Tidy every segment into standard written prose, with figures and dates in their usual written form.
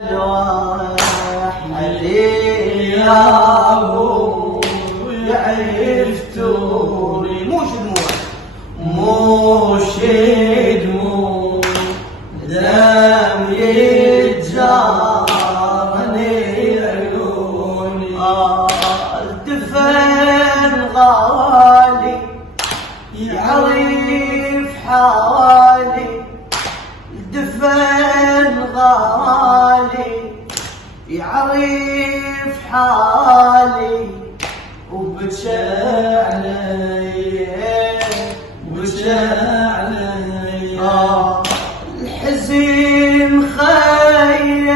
وحدي يا ابو عفتوني مش دموع دام يتجارني عيوني الدفن غالي يعرف حالي الدفن غالي يعرف حالي وبكى علي الحزن خيل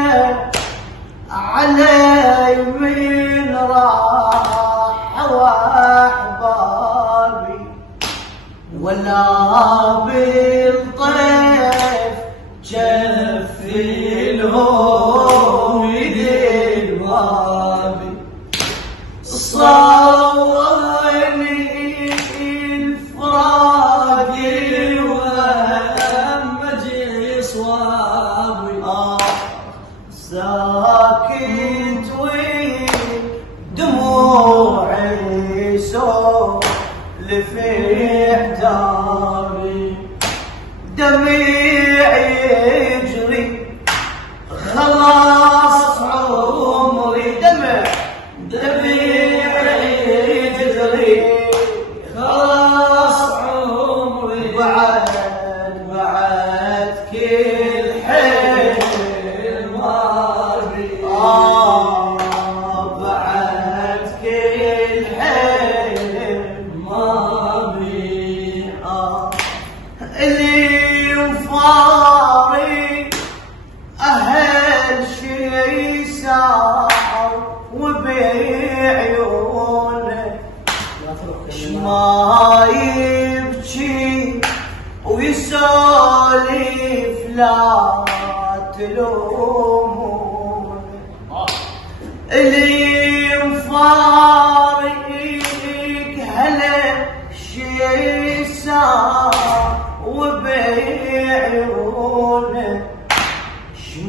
علي من راح واحبابي ولا بالطيف جفي لهم يدين بابي صورني الفراق وهمجي صوابي ساكت ودموعي سولف احتاري دمعي يجري خلاص عمري دمعي يجري خلاص عمري بعد كل حين ماضي بعد كل حين ماضي اللي وفاري أهل شي ساعة وبعيونه ما يبكي ويسولف لا تلومونه اللي مفارق هلا شي ساعة وبعيونه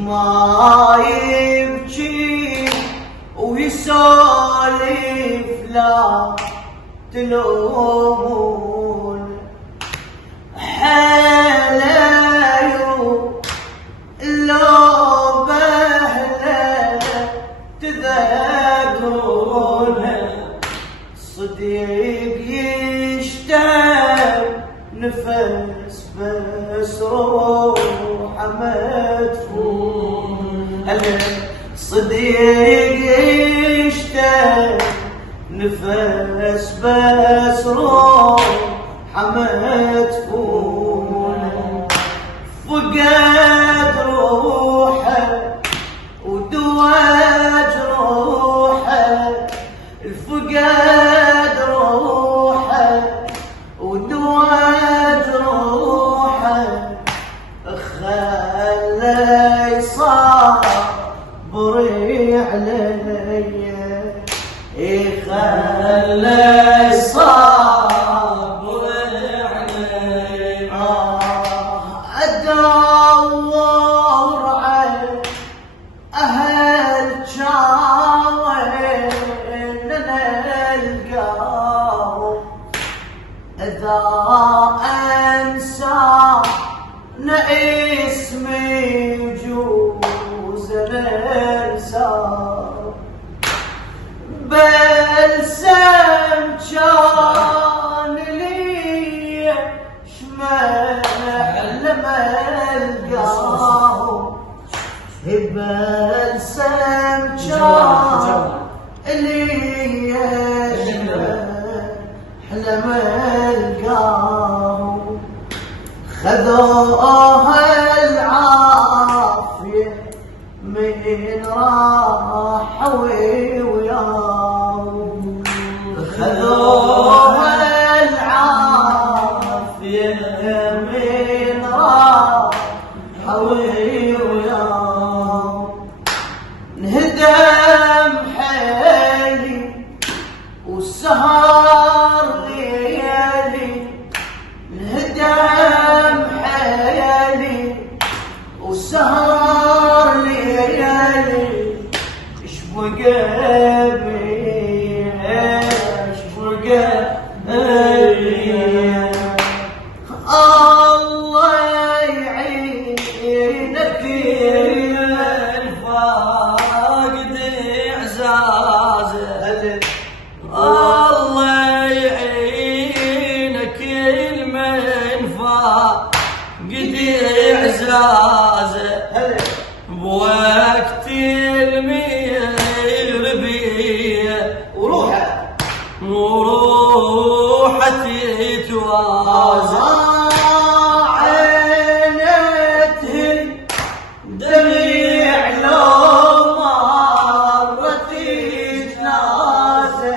ما يبكي ويسولف لا تلومون حلايو لو بهلا تذكرونه صديق يشتاق نفس بس روحه مدفون صديق يشتاق نفس بس روحه مدفون فقد روحه ودواج روحه الفقد روحه ودواج روحه خلي صبري علي خلي صبري علي ادور على اهل شاوين نلقاهم اذا انسى اسمي يجوز ننساه بلسم كان لي شمح لما القاهم بلسم كان لي شمح لما القاهم خذوها العافية من راحوا وياهم خذوها العافية من راحوا وياهم انهدم حيلي والسهر ليالي انهدم حيلي والسهر ليالي الله يعينك الفاقد اعزازه الله يعينك المنفاقد اعزازه بوقت المغربيه وروحه تتوازى عينتهن دميع لو مرت جنازه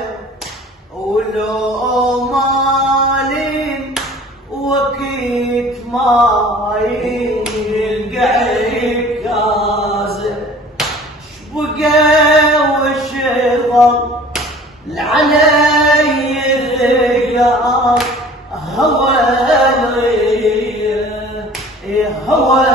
ولو مالين وقت ما يلقى كازه شبقى وشغل العلي ثقال هوى الغيه هوى